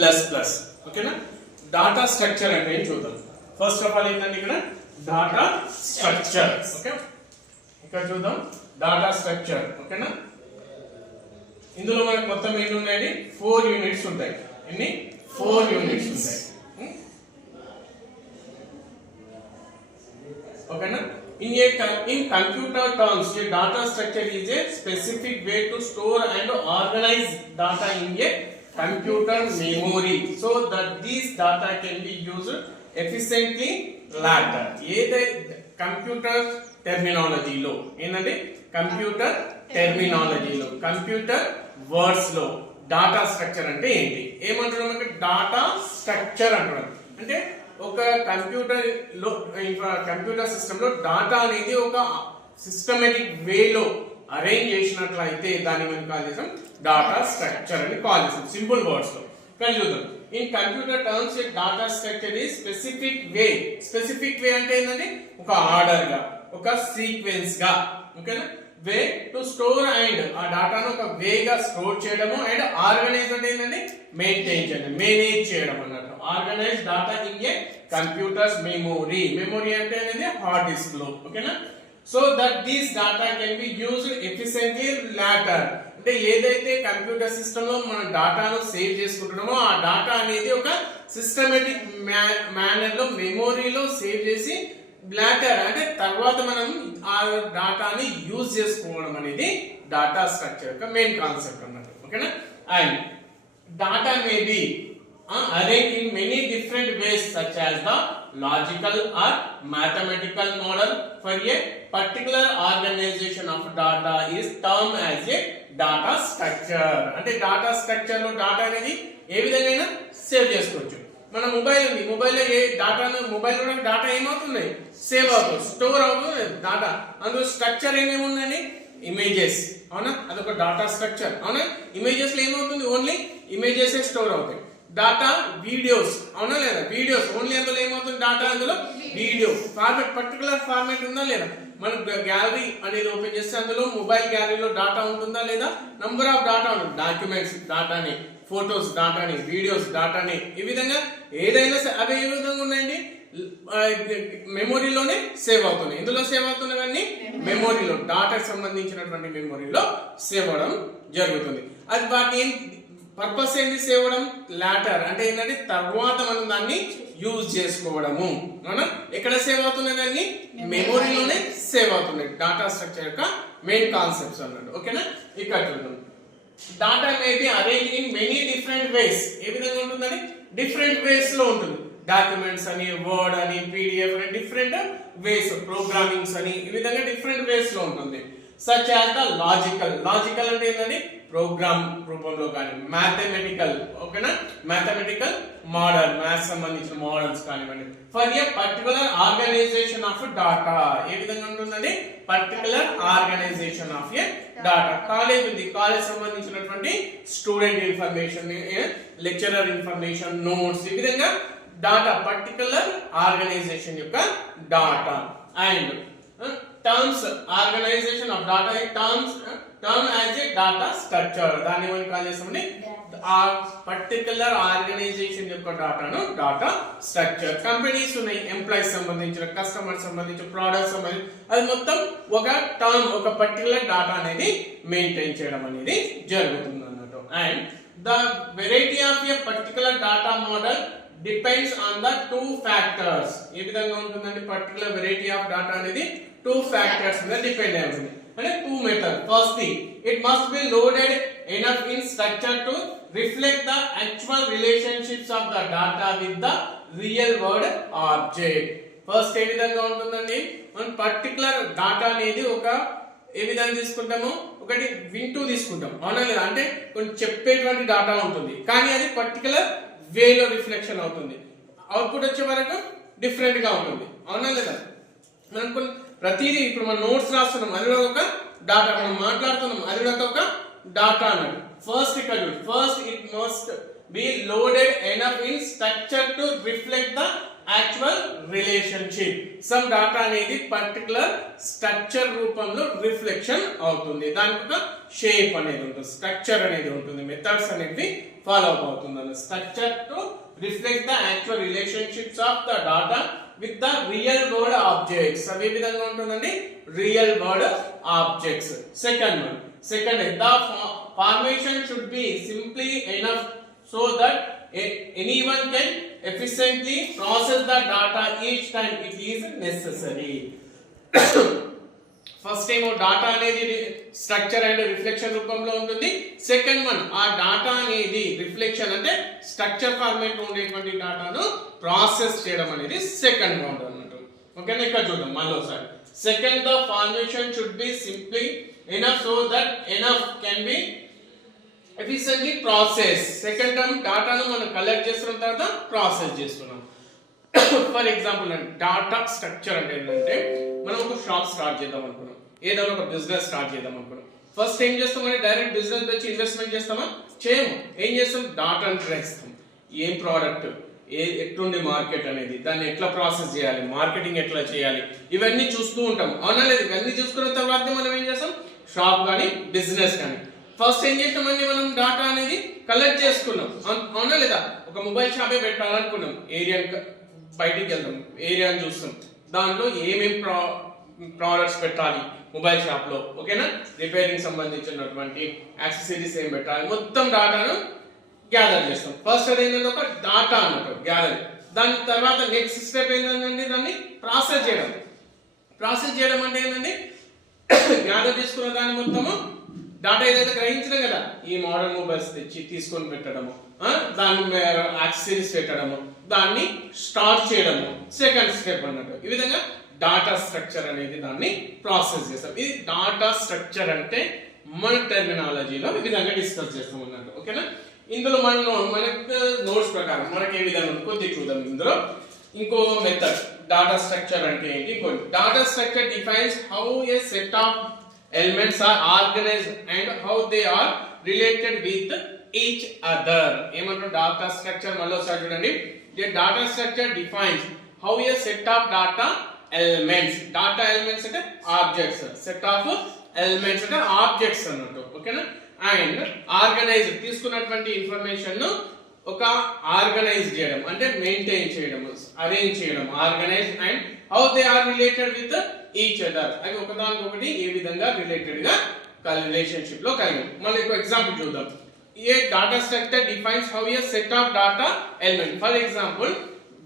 Plus plus. ఓకేనా? Data structure అంటే ఏం చూద్దాం. ఫస్ట్ ఆఫ్ ఆల్ ఏంటంటే ఇక్కడ డాటా స్ట్రక్చర్. ఓకే, ఇక్కడ చూద్దాం డాటా స్ట్రక్చర్. ఓకేనా? ఇందులో మనకు మొత్తం ఎన్ని ఉన్నాయండి? 4 యూనిట్స్ ఉంటాయి. ఎన్ని? 4 యూనిట్స్ ఉంటాయి. ఓకేనా? In computer terms, a data structure is a specific way to store and organize data in a computer memory so that these data can be used efficiently later. ఏదైతే కంప్యూటర్ టెర్మినాలజీలో ఏంటంటే computer టెర్మినాలజీలో computer words లో data structure అంటే ఏంటి? ఏమంటున్నాం అంటే data structure అంటున్నాం. అంటే ఒక కంప్యూటర్ సిస్టమ్ లో డాటా అనేది ఒక సిస్టమేటిక్ వేలో అరేంజ్ చేసినట్లయితే దాన్ని మనం కాల్ చేసాం డాటా స్ట్రక్చర్ అని కాల్ చేసాం సింపుల్ వర్డ్స్ లో. ఇక్కడ చూద్దాం. In computer terms data structure ఈ స్పెసిఫిక్ వే. స్పెసిఫిక్ వే అంటే ఏంటంటే ఒక ఆర్డర్ గా, ఒక సీక్వెన్స్ గా, ఓకేనా, వే టు స్టోర్ అండ్ ఆ డాటాను ఒక వేగా స్టోర్ చేయడము అండ్ ఆర్గనైజ్ అంటే ఏంటంటే మెయింటైన్ చేయడం, మేనేజ్ చేయడం అన్నట్టు. Organize data in a computer's memory. Memory అంటే అనేది హార్డ్ డిస్క్ లో. ఓకేనా? So that these data can be used efficiently later. అంటే ఏదైతే కంప్యూటర్ సిస్టమ్ లో మనం డాటాను సేవ్ చేసుకుంటున్నామో ఆ డాటా అనేది ఒక సిస్టమేటిక్ మేనర్ లో మెమొరీలో సేవ్ చేసి లాటర్ అంటే తర్వాత మనం ఆ డాటాని యూజ్ చేసుకోవడం అనేది డాటా స్ట్రక్చర్ యొక్క మెయిన్ కాన్సెప్ట్ అన్నట్టు. ఓకేనా? And data may B arranged in many different ways such as the logical or mathematical model for a particular organization of data is termed as a data structure. అంటే data structure లో data అనేది ఏ విధంగా save చేసుకోవచ్చు. మన mobile ఉంది, మొబైల్లో ఏ డాటాను మొబైల్లో data ఏమవుతుంది? సేవ్ అవుతుంది, స్టోర్ అవుతుంది డాటా. అందులో స్ట్రక్చర్ ఏమేమి ఉందండి? ఇమేజెస్. అవునా? అదొక డాటా స్ట్రక్చర్. అవునా? ఇమేజెస్ లో ఏమవుతుంది? ఓన్లీ ఇమేజెస్ స్టోర్ అవుతాయి. Data videos. అవునా లేదా? వీడియోస్ ఓన్లీ అందులో ఏమవుతుంది? డాటా అందులో వీడియో ఫార్మాట్, పర్టికులర్ ఫార్మాట్ ఉందా లేదా? మనం గ్యాలరీ అనేది ఓపెన్ చేస్తే అందులో మొబైల్ గ్యాలరీలో డాటా ఉంటుందా లేదా? నంబర్ ఆఫ్ డాటా ఉంటుంది. డాక్యుమెంట్స్ డాటాని, ఫోటోస్ డాటాని, వీడియోస్ డాటాని, ఈ విధంగా ఏదైనా అవి ఏ విధంగా ఉన్నాయండి? మెమొరీలోనే సేవ్ అవుతున్నాయి. ఇందులో సేవ్ అవుతున్నవన్నీ మెమొరీలో, డాటాకి సంబంధించినటువంటి మెమొరీలో సేవ్ అవడం జరుగుతుంది. అది వాటి పర్పస్ ఏంటి? సేవ్ అవడం లాటర్ అంటే ఏంటంటే తర్వాత మనం దాన్ని యూజ్ చేసుకోవడము. అవునా? ఎక్కడ సేవ్ అవుతున్నవన్నీ మెమొరీలోనే సేవ్ అవుతున్నాయి. డాటా స్ట్రక్చర్ యొక్క మెయిన్ కాన్సెప్ట్స్ అన్నట్టు. ఓకేనా? ఇక్కడ చూద్దాం. Data may be arrange in many different ways. ఏ విధంగా ఉంటుందని? డిఫరెంట్ వేస్ లో ఉంటుంది. డాక్యుమెంట్స్ అని, వర్డ్ అని, పీడిఎఫ్ అని, డిఫరెంట్ వేస్, ప్రోగ్రామింగ్స్ అని, ఈ విధంగా డిఫరెంట్ వేస్ లో ఉంటుంది. Such as the logical. Logical అంటే ఏంటంటే ప్రోగ్రామ్ రూపంలో కానీ, మ్యాథమెటికల్. ఓకేనా? మ్యాథమెటికల్ మోడల్, మ్యాథ్స్ సంబంధించిన మోడల్స్ కానివ్వండి. For a particular organisation of data. ఏ విధంగా ఉంటుందండి? Particular organisation of a data. College ఉంది, కాలేజ్ సంబంధించినటువంటి student information, lecturer information, notes, ఈ విధంగా డాటా పర్టికులర్ ఆర్గనైజేషన్ యొక్క data. And terms organisation of data term as a data structure. దాన్ని మనం కాల్ చేస్తామండి ఆ పర్టికులర్ ఆర్గనైజేషన్ యొక్క డాటాను డాటా స్ట్రక్చర్. కంపెనీస్ ఉన్నాయి, ఎంప్లాయీస్ సంబంధించిన, కస్టమర్ సంబంధించిన, ప్రోడక్ట్ సంబంధించిన, అది మొత్తం ఒక టర్మ్, ఒక పర్టికులర్ డాటా అనేది మెయింటైన్ చేయడం అనేది జరుగుతుంది అన్నట్టు. And the variety of a particular data model depends on the 2 factors. ఏ విధంగా ఉంటుందంటే పర్టికులర్ వెరైటీ ఆఫ్ డాటా అనేది 2 ఫ్యాక్టర్స్ మీద డిపెండ్ అయి ఉంటుంది. అంటే 2 method. First thing, it must be loaded enough in structure to reflect the actual relationships of the data with the real world object. First ఏ విధంగా ఉంటుందండి? మనం పర్టికులర్ డాటా అనేది ఒక ఏ విధంగా తీసుకుంటాము? ఒకటి వింటూ తీసుకుంటాం. అవునా లేదా? అంటే కొంచెం చెప్పేటువంటి డాటా ఉంటుంది, కానీ అది పర్టికులర్ వేలో రిఫ్లెక్షన్ అవుతుంది. అవుట్పుట్ వచ్చే వరకు డిఫరెంట్ గా ఉంటుంది. అవునా లేదా? మనం ప్రతిదీ ఇప్పుడు మనం నోట్స్ రాస్తున్నాం, అది ఒక డాటా. మనం మాట్లాడుతున్నాం, అది ఒక డాటా అన్నట్టు. ఫస్ట్ ఇక్కడ first it must be loaded enough in structure to reflect the actual relationship. Some data అనేది పర్టికులర్ స్ట్రక్చర్ రూపంలో రిఫ్లెక్షన్ అవుతుంది. దానికి ఒక షేప్ అనేది ఉంటుంది, స్ట్రక్చర్ అనేది ఉంటుంది, మెథడ్స్ అనేవి ఫాలో అప్ అవుతుంది. Structure to reflect the actual relationships of the data with the real world objects. అవి ఏ విధంగా ఉంటుందండి? Real world objects. Second the formation should be simply enough so that anyone can efficiently process the data each time it is necessary. First time data అనేది structure and reflection రూపంలో ఉంటుంది. Second one ఆ data అనేది reflection అంటే structure format లో ఉండేటువంటి డాటాను process చేయడం అనేది సెకండ్ రౌండ్ అన్నట్టు. ఓకేనా? ఇక్కడ చూద్దాం మళ్ళీ ఒకసారి. Second the formation should be simply enough so that enough can be efficiently process. Second term డాటాను మనం కలెక్ట్ చేస్తున్న తర్వాత ప్రాసెస్ చేస్తున్నాం. ఫర్ ఎగ్జాంపుల్ అండి, డాటా స్ట్రక్చర్ అంటే ఏంటంటే మనం ఒక షాప్ స్టార్ట్ చేద్దాం అనుకున్నాం, ఏదైనా ఒక బిజినెస్ స్టార్ట్ చేద్దాం అనుకున్నాం. ఫస్ట్ ఏం చేస్తామంటే డైరెక్ట్ బిజినెస్ వచ్చి ఇన్వెస్ట్మెంట్ చేస్తామా? చేయము. ఏం చేస్తాం? డాటాను గ్రహిస్తాం. ఏం ప్రోడక్ట్, ఎట్లుంది మార్కెట్ అనేది, దాన్ని ఎట్లా ప్రాసెస్ చేయాలి, మార్కెటింగ్ ఎట్లా చేయాలి, ఇవన్నీ చూస్తూ ఉంటాం. అవునా లేదు? ఇవన్నీ చూసుకున్న తర్వాత మనం ఏం చేస్తాం? షాప్ కానీ బిజినెస్ కానీ ఫస్ట్ ఏం చేస్తామండి, మనం డాటా అనేది కలెక్ట్ చేసుకున్నాం. అవునా లేదా? ఒక మొబైల్ షాపే పెట్టాలనుకున్నాం, ఏరియా బయటికి వెళ్తాం, ఏరియాని చూస్తాం, దాంట్లో ఏమేమి ప్రోడక్ట్స్ పెట్టాలి మొబైల్ షాప్ లో, ఓకేనా? రిపేరింగ్ సంబంధించినటువంటి యాక్సెసరీస్ ఏం పెట్టాలి, మొత్తం డాటాను గ్యాదర్ చేస్తాం. ఫస్ట్ అది ఏంటంటే ఒక డాటా అన్నట్టు గ్యాదర్. దాని తర్వాత నెక్స్ట్ స్టెప్ ఏంటంటే దాన్ని ప్రాసెస్ చేయడం. ప్రాసెస్ చేయడం అంటే ఏంటంటే గ్యాదర్ చేసుకున్న దాన్ని మొత్తము డాటా ఏదైతే గ్రహించినాం కదా, ఈ మోడల్ మొబైల్స్ తెచ్చి తీసుకొని పెట్టడము, దాని యాక్సెసరీస్ పెట్టడము, దాన్ని స్టార్ట్ చేయడము సెకండ్ స్టెప్ అన్నట్టు. ఈ విధంగా డాటా స్ట్రక్చర్ అనేది దాన్ని ప్రాసెస్ చేస్తాం. ఇది డాటా స్ట్రక్చర్ అంటే మన టెర్మినాలజీలో ఈ విధంగా డిస్కస్ చేస్తాం అన్నట్టు. ఓకేనా? ఇందులో మనకు నోట్స్ ప్రకారం మనకి ఏ విధంగా కొద్ది చూద్దాం. ఇందులో ఇంకో మెథడ్ డాటా స్ట్రక్చర్ అంటే ఏంటి? ఇంకోటి data structure defines how a set of elements are organized and how they are related with each other. ఏమంటారు? డాటా స్ట్రక్చర్ మళ్ళీ ఒకసారి చూడండి. The data structure defines how a set of data elements, data elements అంటే objects, set of elements అంటే objects అన్నట్టు. ఓకేనా? And organise తీసుకున్నటువంటి information ను ఒక ఆర్గనైజ్ చేయడం అంటే మెయింటైన్ చేయడం, అరేంజ్ చేయడం, organize and how they are related with each other. అది ఒకదానికొకటి ఏ విధంగా రిలేటెడ్ గా రిలేషన్షిప్ లో కలిగి. మళ్ళీ ఇంకో ఎగ్జాంపుల్ చూద్దాం. A data structure defines how a set of data element. For example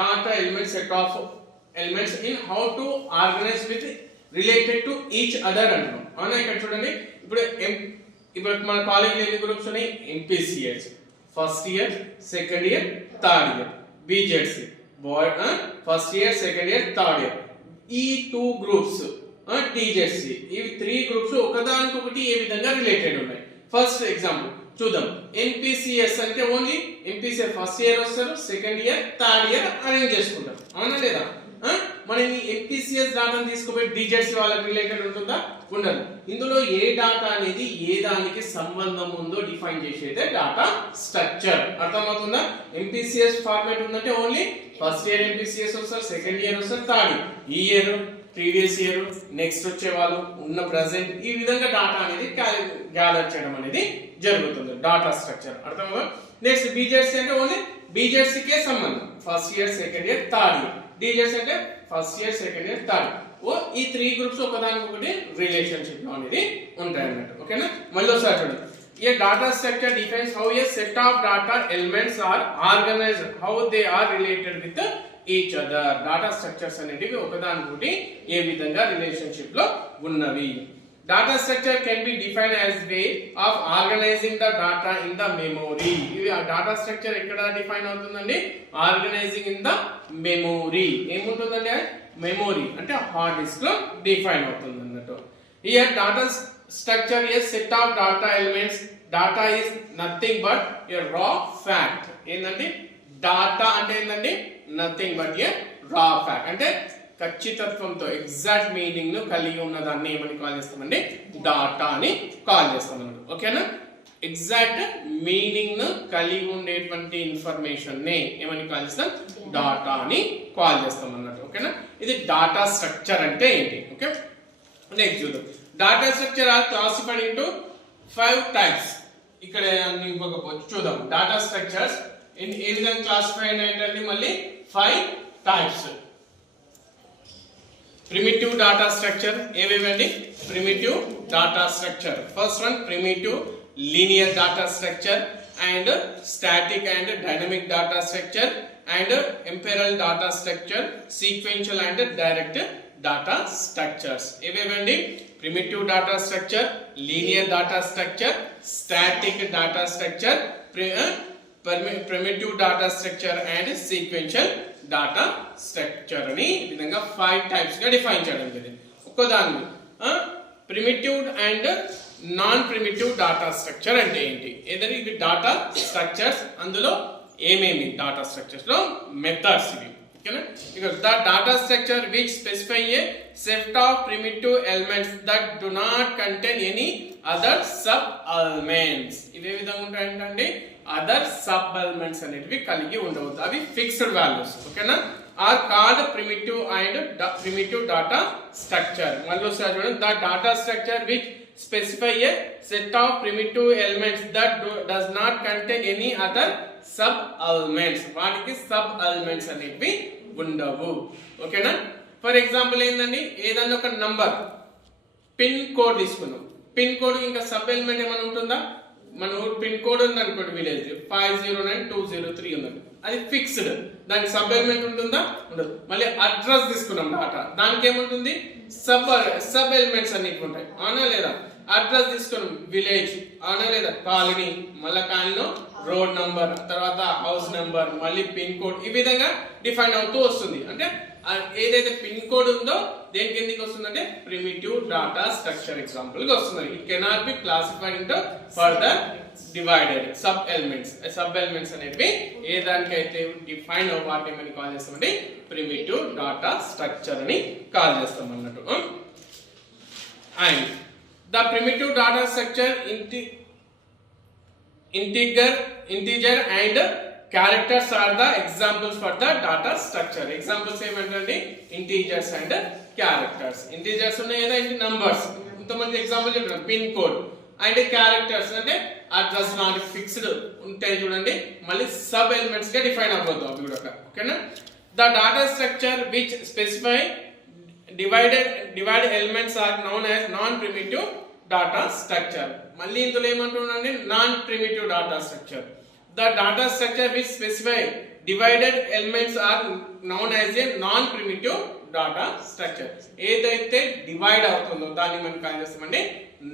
data element set of elements in how to organise with related to each other అంటున్నాం. అవునా? ఇక్కడ చూడండి, ఇప్పుడు మన కాలేజీలో ఎన్ని గ్రూప్స్ ఉన్నాయి? MPCS first year, second year, third year, BZC first year, second year, third year. ఈ 2 గ్రూప్స్ టీజెడ్సీ, ఇవి 3 గ్రూప్స్ ఒకదానికొకటి ఏ విధంగా రిలేటెడ్ ఉన్నాయి. ఫస్ట్ ఎగ్జాంపుల్ చూద్దాం. ఎంపీసీఎస్ అంటే ఓన్లీ ఎంపీసీఎస్ ఫస్ట్ ఇయర్ వస్తారు, second year, third year arrange చేసుకుంటాం. అవునా లేదా? మన ఎంపీసీఎస్ డాటాను తీసుకుపోయి డీజెడ్సీ వాళ్ళకి రిలేటెడ్ ఉంటుందా? ఉండదు. ఇందులో ఏ డాటా అనేది ఏ దానికి సంబంధం ఉందో డిఫైన్ చేసేదే డాటా స్ట్రక్చర్. అర్థమవుతుందా? ఎంపీసీఎస్ ఫార్మాట్ ఉందంటే ఓన్లీ ఫస్ట్ ఇయర్ ఎంపీసీఎస్ వస్తారు, సెకండ్ ఇయర్ వస్తారు, థర్డ్ ఈ ఇయర్, ప్రీవియస్ ఇయర్, నెక్స్ట్ వచ్చే వాళ్ళు ఉన్న ప్రెసెంట్, ఈ విధంగా డాటా అనేది గ్యాదర్ చేయడం అనేది జరుగుతుంది. డాటా స్ట్రక్చర్ అర్థమవుతుందా? నెక్స్ట్ బీజెడ్సీ అంటే ఓన్లీ బీజెడ్సీకే సంబంధం, first year, second year, third year. DZC అంటే first year, second year, third. ఈ 3 గ్రూప్స్ ఒకదానికొకటి రిలేషన్షిప్ లో అనేది ఉంటాయి అన్నట్టు. ఓకేనా? మళ్ళీ ఒకసారి చూడండి. A data structure defines how a set of data elements are organized, how they are related with each other. Data structures అనేటివి ఒకదానికొకటి ఏ విధంగా రిలేషన్షిప్ లో ఉన్నవి. Data structure can be defined as way of organizing the data in the memory. ఇవి data structure ఎక్కడ define అవుతుందండి? Organizing in the memory. ఏముంటుందండి? Memory అంటే హార్డ్ డిస్క్ లో డిఫైన్ అవుతుంది అన్నట్టు. Here data structure is set of data elements. Data is nothing but a raw fact. ఏందండి? Data అంటే ఏందండి? నథింగ్ బట్ ఏ రా ఫ్యాక్ట్. అంటే ఖచ్చితత్వంతో ఎగ్జాక్ట్ మీనింగ్ ను కలిగి ఉన్న దాన్ని ఏమని కాల్ చేస్తామండి? డాటా అని కాల్ చేస్తాం అన్నమాట. ఓకేనా? ఎగ్జాక్ట్ మీనింగ్ ను కలిగి ఉండేటువంటి ఇన్ఫర్మేషన్ ని ఏమని కాల్ చేస్తాం, డాటా అని కాల్ చేస్తాం అన్నట్టు. ఓకేనా, ఇది డాటా స్ట్రక్చర్ అంటే ఏంటి. ఓకే, నెక్స్ట్ చూద్దాం. Data structure are classified into 5 types. ఇక్కడ ఇవ్వకపోవచ్చు, చూద్దాం. డాటా స్ట్రక్చర్స్ ఏ విధంగా క్లాసిఫైడ్ ఏంటంటే మళ్ళీ 5 టైప్స్. ప్రిమిటివ్ డాటా స్ట్రక్చర్ ఏవేవండి? Primitive data structure. First one primitive linear data structure and static and dynamic data structure and imperial data structure, sequential and direct data structures. ఏవేవండి? primitive data structure, linear data structure, static data structure, primitive data structure and sequential data structure అని ఈ విధంగా 5 types గా define చేయడం జరిగింది. ఒక్కదాన్ని primitive and non primitive data structure అంటే ఏంటి? ఏదైనా ఇవి డాటా స్ట్రక్చర్స్, అందులో ఏమేమి డాటా స్ట్రక్చర్స్ లో మెథడ్స్ ఇవి. ఓకేనా, ఇక the data structure which specify A set of primitive elements that do not contain any other sub elements. ఇవే విధంగా ఉంటాయంటే అదర్ సబ్ ఎలిమెంట్స్ అనేటివి కలిగి ఉండవద్దు, అవి ఫిక్స్డ్ వాల్యూస్. ఓకేనా, are called primitive and primitive data structure. మళ్ళీ ఒకసారి చూడండి. The data structure which specify a set of primitive elements that does not contain any other sub elements. వాటికి సబ్ ఎలిమెంట్స్ అనేవి ఉండవు. ఓకేనా, ఫర్ ఎగ్జాంపుల్ ఏంటండి, ఏదన్నా ఒక నంబర్ పిన్ కోడ్ తీసుకున్నాం. పిన్ కోడ్ ఇంకా సబ్ ఎలిమెంట్ ఏమైనా ఉంటుందా? మన పిన్ కోడ్ ఉంది అనుకోండి, విలేజ్ 509203 ఉందండి, అది ఫిక్స్డ్. దానికి సబ్ ఎలిమెంట్ ఉంటుందా? ఉండదు. మళ్ళీ అడ్రస్ తీసుకున్నాం డాటా, దానికి ఏముంటుంది? సబ్ ఎలిమెంట్స్ అన్నిటి ఉంటాయి, అవునా లేదా? అడ్రస్ తీసుకున్నాం, విలేజ్, అవునా లేదా? కాలనీ, మళ్ళీ కాలనీలో రోడ్ నంబర్, తర్వాత హౌస్ నెంబర్, మళ్ళీ పిన్ కోడ్, ఈ విధంగా డిఫైన్ అవుతూ వస్తుంది. అంటే ఏదైతే పిన్ కోడ్ ఉందో దేని కిందకి వస్తుందంటే ప్రిమిటివ్ డాటా స్ట్రక్చర్ ఎగ్జాంపుల్ గా వస్తుంది. It cannot be classified into further divided sub elements. Sub elements అనేవి ఏ దానికైతే డిఫైన్ వాటి ఏమని కాల్ చేస్తామంటే ప్రిమిటివ్ డాటా స్ట్రక్చర్ అని కాల్ చేస్తాం అన్నట్టు. And the primitive data structure integer and characters are the examples for the data structure. Examples ఏమంటే ఇంటీజర్స్ అండ్ క్యారెక్టర్స్. ఇంటీజర్స్ ఉన్నాయి కదా, ఇంటి నంబర్స్. ఇంతమంది ఎగ్జాంపుల్ చెప్పిన పిన్ కోడ్. అండ్ క్యారెక్టర్స్ అంటే అడ్రస్ లాంటి ఫిక్స్డ్ ఉంటాయి చూడండి, మళ్ళీ సబ్ ఎలిమెంట్స్ గా డిఫైన్ అవ్వద్దు అవి కూడా. ఓకేనా, the data structure which specify divide elements are known as non primitive data structure. మళ్ళీ ఇందులో ఏమంటున్నాండి, non primitive data structure. The data structure which specify divided elements are known as a non-primitive data structure. ఏదైతే divide అవుతుందో దాన్ని మనం call చేస్తామంటే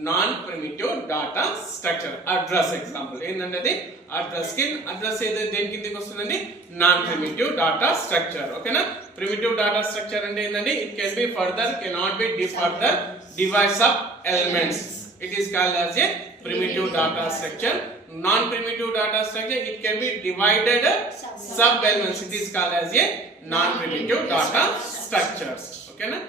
non primitive data structure. Address example ఏంటంటే అది అడ్రస్ ఏదైతే దేని కిందకి వస్తుందండి, నాన్ ప్రిమిటివ్ డాటా స్ట్రక్చర్. ఓకేనా, ప్రిమిటివ్ డాటా స్ట్రక్చర్ అంటే ఏంటంటే it can be cannot be further divide sub elements. It is called as a primitive data structure. Non-primitive data structure, it can be divided sub elements. It is called as a non-primitive data structures. Okay na?